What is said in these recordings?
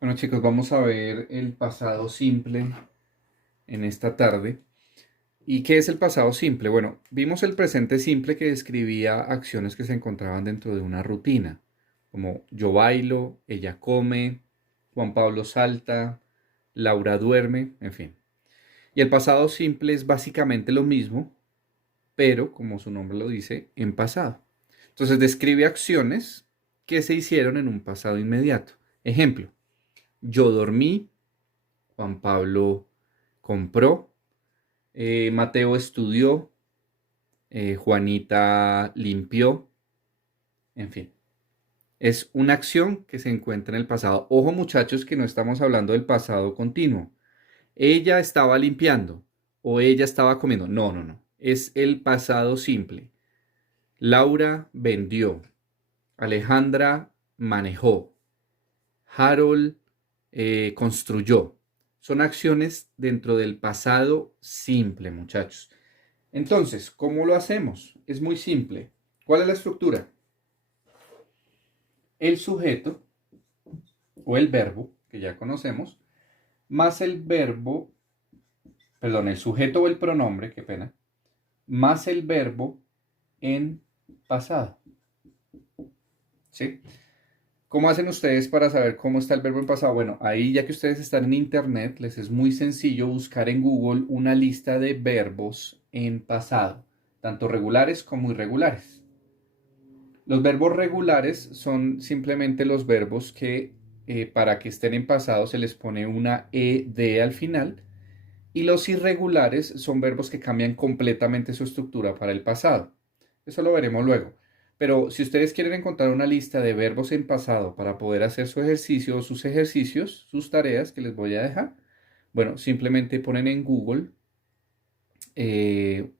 Bueno chicos, vamos a ver el pasado simple en esta tarde. ¿Y qué es el pasado simple? Bueno, vimos el presente simple que describía acciones que se encontraban dentro de una rutina, como yo bailo, ella come, Juan Pablo salta, Laura duerme, en fin. Y el pasado simple es básicamente lo mismo, pero como su nombre lo dice, en pasado. Entonces describe acciones que se hicieron en un pasado inmediato. Ejemplo, yo dormí, Juan Pablo compró, Mateo estudió, Juanita limpió, en fin. Es una acción que se encuentra en el pasado. Ojo muchachos que no estamos hablando del pasado continuo. Ella estaba limpiando o ella estaba comiendo. No, no, no. Es el pasado simple. Laura vendió. Alejandra manejó. Harold construyó. Son acciones dentro del pasado simple, muchachos. Entonces, ¿cómo lo hacemos? Es muy simple. ¿Cuál es la estructura? El sujeto o el verbo, que ya conocemos, más el verbo, perdón, el sujeto o el pronombre, qué pena, más el verbo en pasado. ¿Sí? ¿Cómo hacen ustedes para saber cómo está el verbo en pasado? Bueno, ahí ya que ustedes están en internet, les es muy sencillo buscar en Google una lista de verbos en pasado, tanto regulares como irregulares. Los verbos regulares son simplemente los verbos que para que estén en pasado se les pone una ed al final y los irregulares son verbos que cambian completamente su estructura para el pasado. Eso lo veremos luego. Pero si ustedes quieren encontrar una lista de verbos en pasado para poder hacer su ejercicio o sus ejercicios, sus tareas que les voy a dejar, bueno, simplemente ponen en Google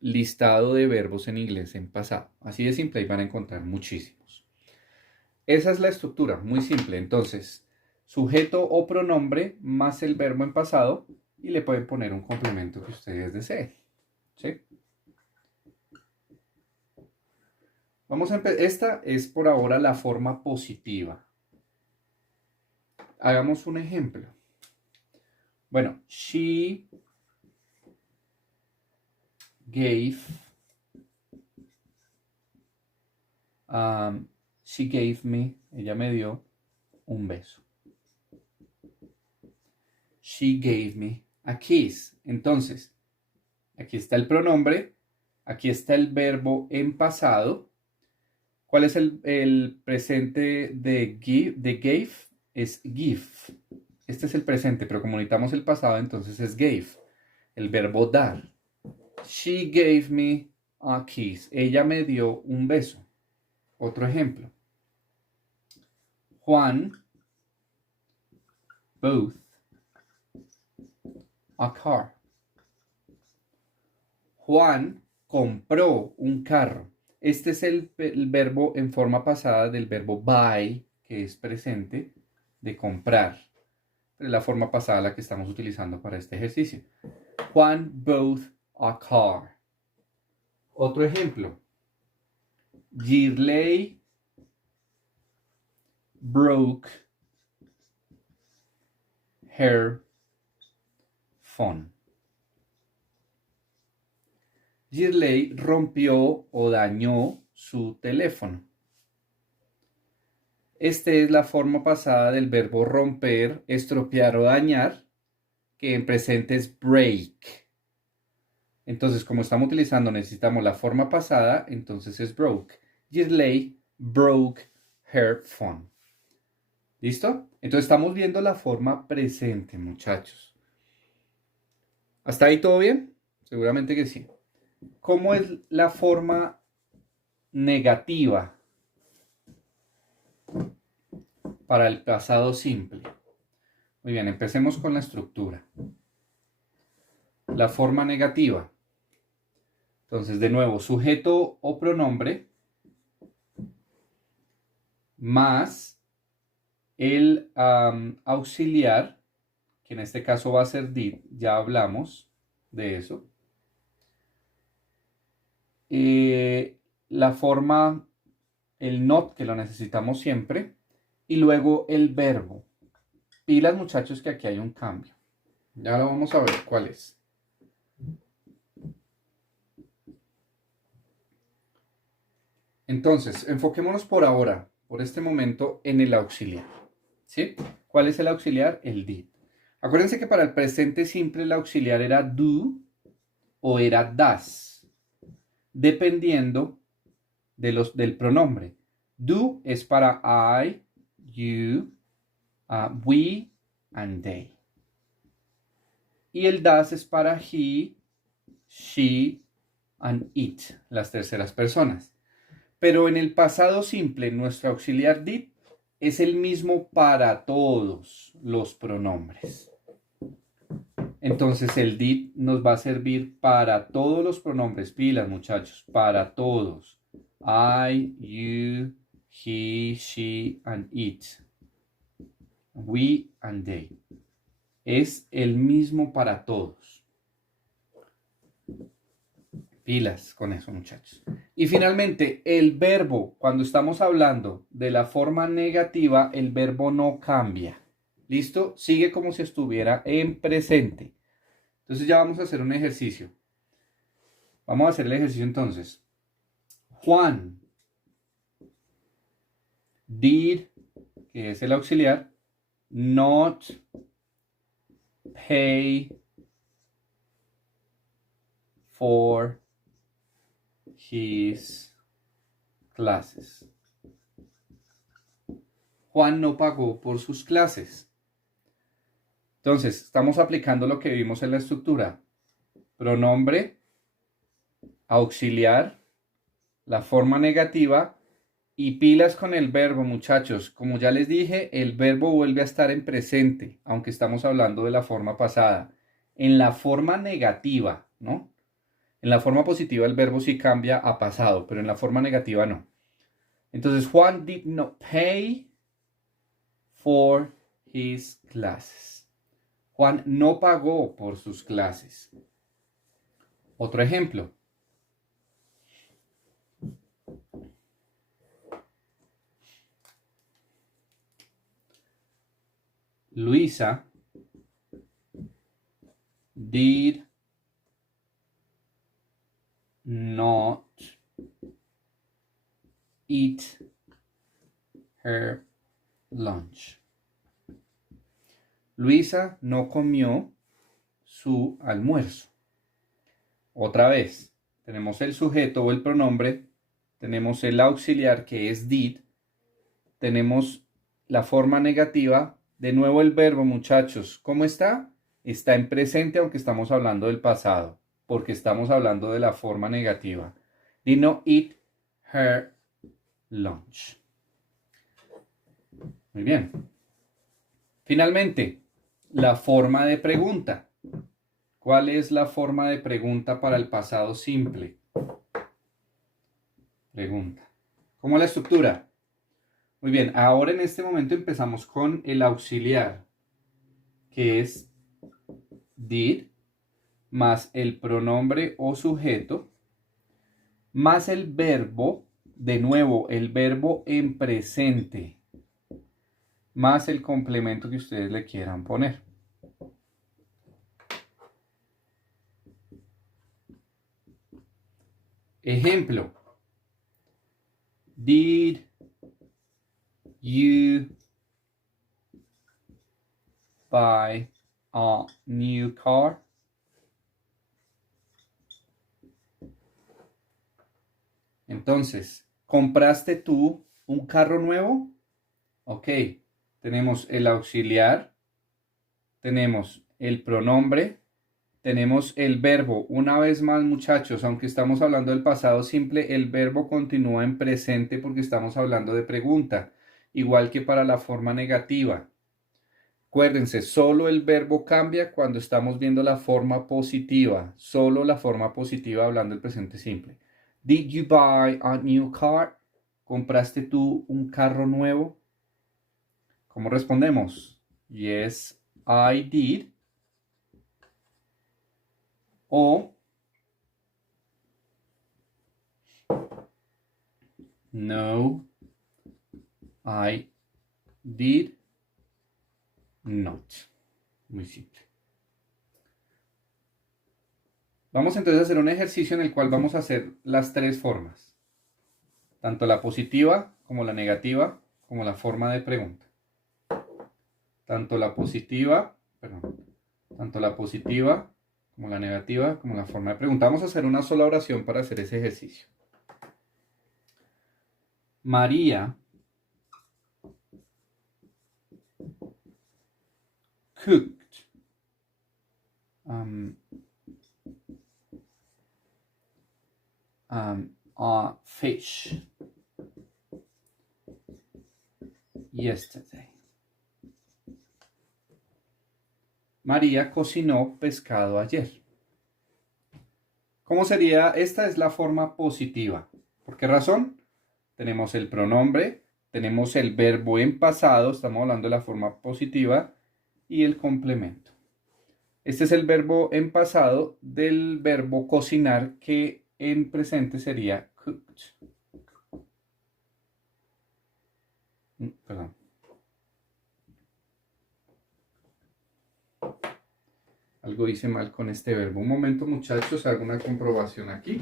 listado de verbos en inglés en pasado. Así de simple, y van a encontrar muchísimos. Esa es la estructura, muy simple. Entonces, sujeto o pronombre más el verbo en pasado y le pueden poner un complemento que ustedes deseen. ¿Sí? Vamos a empezar. Esta es por ahora la forma positiva. Hagamos un ejemplo. Bueno, gave, um, she gave me, ella me dio un beso. She gave me a kiss. Entonces, aquí está el pronombre, aquí está el verbo en pasado. ¿Cuál es el presente de give? De gave es give. Este es el presente, pero como necesitamos el pasado, entonces es gave. El verbo dar. She gave me a kiss. Ella me dio un beso. Otro ejemplo. Juan bought a car. Juan compró un carro. Este es el verbo en forma pasada del verbo buy, que es presente, de comprar. Es la forma pasada la que estamos utilizando para este ejercicio. Juan bought a car. Otro ejemplo. Girley broke her phone. Girley rompió o dañó su teléfono. Esta es la forma pasada del verbo romper, estropear o dañar, que en presente es break. Entonces, como estamos utilizando, necesitamos la forma pasada, entonces es broke. Girley broke her phone. ¿Listo? Entonces estamos viendo la forma presente, muchachos. ¿Hasta ahí todo bien? Seguramente que sí. ¿Cómo es la forma negativa para el pasado simple? Muy bien, empecemos con la estructura. La forma negativa. Entonces, de nuevo, sujeto o pronombre más el auxiliar, que en este caso va a ser did, ya hablamos de eso. La forma, el not, que lo necesitamos siempre, y luego el verbo. Pilas, muchachos, que aquí hay un cambio. Ya lo vamos a ver cuál es. Entonces, enfoquémonos por ahora, por este momento, en el auxiliar. ¿Sí? ¿Cuál es el auxiliar? El did. Acuérdense que para el presente simple el auxiliar era do o era das, dependiendo del pronombre. Do es para I, you, we and they. Y el das es para he, she and it, las terceras personas. Pero en el pasado simple, nuestro auxiliar did es el mismo para todos los pronombres. Entonces el did nos va a servir para todos los pronombres. Pilas, muchachos, para todos. I, you, he, she, and it. We and they. Es el mismo para todos. Pilas con eso, muchachos. Y finalmente, el verbo, cuando estamos hablando de la forma negativa, el verbo no cambia. ¿Listo? Sigue como si estuviera en presente. Entonces ya vamos a hacer un ejercicio. Vamos a hacer el ejercicio entonces. Juan did, que es el auxiliar, not pay for his classes. Juan no pagó por sus clases. Entonces, estamos aplicando lo que vimos en la estructura. Pronombre, auxiliar, la forma negativa y pilas con el verbo, muchachos. Como ya les dije, el verbo vuelve a estar en presente, aunque estamos hablando de la forma pasada. En la forma negativa, ¿no? En la forma positiva el verbo sí cambia a pasado, pero en la forma negativa no. Entonces, Juan did not pay for his classes. Juan no pagó por sus clases. Otro ejemplo. Luisa did not eat her lunch. Luisa no comió su almuerzo. Otra vez, tenemos el sujeto o el pronombre, tenemos el auxiliar que es did, tenemos la forma negativa, de nuevo el verbo, muchachos. ¿Cómo está? Está en presente aunque estamos hablando del pasado, porque estamos hablando de la forma negativa. Did not eat her lunch. Muy bien. Finalmente, la forma de pregunta. ¿Cuál es la forma de pregunta para el pasado simple? Pregunta. ¿Cómo la estructura? Muy bien, ahora en este momento empezamos con el auxiliar, que es did, más el pronombre o sujeto, más el verbo, de nuevo, el verbo en presente, más el complemento que ustedes le quieran poner. Ejemplo. Did you buy a new car? Entonces, ¿compraste tú un carro nuevo? Ok, tenemos el auxiliar, tenemos el pronombre, tenemos el verbo. Una vez más, muchachos, aunque estamos hablando del pasado simple, el verbo continúa en presente porque estamos hablando de pregunta, igual que para la forma negativa. Acuérdense, solo el verbo cambia cuando estamos viendo la forma positiva, solo la forma positiva hablando del presente simple. Did you buy a new car? ¿Compraste tú un carro nuevo? ¿Cómo respondemos? Yes, I did. O no, I did not. Muy simple. Vamos entonces a hacer un ejercicio en el cual vamos a hacer las tres formas. Tanto la positiva como la negativa, como la forma de pregunta. Tanto la positiva como la negativa, como la forma de pregunta. Vamos a hacer una sola oración para hacer ese ejercicio. María cooked a fish yesterday. María cocinó pescado ayer. ¿Cómo sería? Esta es la forma positiva. ¿Por qué razón? Tenemos el pronombre, tenemos el verbo en pasado, estamos hablando de la forma positiva, y el complemento. Este es el verbo en pasado del verbo cocinar, que en presente sería cooked. Perdón. Algo hice mal con este verbo. Un momento, muchachos, hago una comprobación aquí.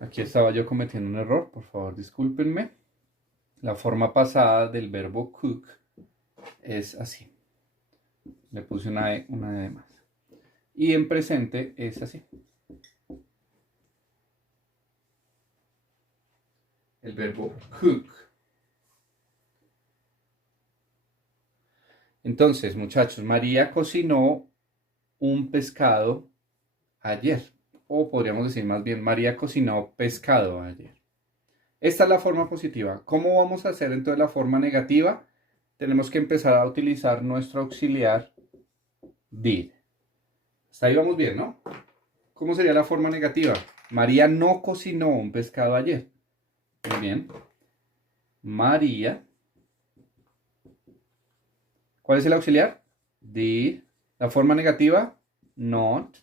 Aquí estaba yo cometiendo un error, por favor, discúlpenme. La forma pasada del verbo cook es así. Le puse una E de más. Y en presente es así. El verbo cook. Entonces, muchachos, María cocinó un pescado ayer. O podríamos decir más bien, María cocinó pescado ayer. Esta es la forma positiva. ¿Cómo vamos a hacer entonces la forma negativa? Tenemos que empezar a utilizar nuestro auxiliar did. Hasta ahí vamos bien, ¿no? ¿Cómo sería la forma negativa? María no cocinó un pescado ayer. Muy bien. María. ¿Cuál es el auxiliar? Did. La forma negativa, not.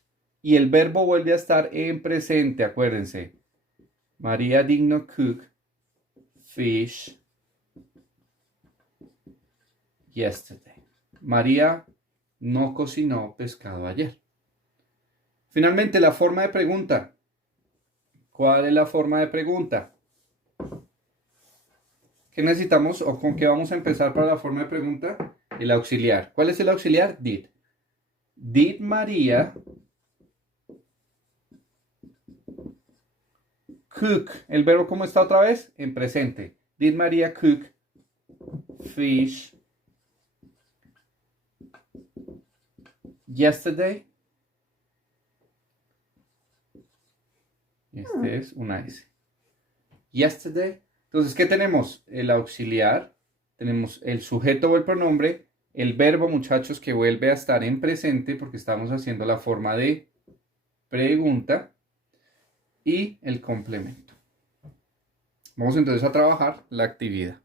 Y el verbo vuelve a estar en presente, acuérdense. María did not cook fish yesterday. María no cocinó pescado ayer. Finalmente, la forma de pregunta. ¿Cuál es la forma de pregunta? ¿Qué necesitamos o con qué vamos a empezar para la forma de pregunta? El auxiliar. ¿Cuál es el auxiliar? Did. Did María cook? ¿El verbo cómo está otra vez? En presente. Did María cook fish yesterday? Este es una S. Yesterday. Entonces, ¿qué tenemos? El auxiliar, tenemos el sujeto o el pronombre, el verbo, muchachos, que vuelve a estar en presente porque estamos haciendo la forma de pregunta, y el complemento. Vamos entonces a trabajar la actividad.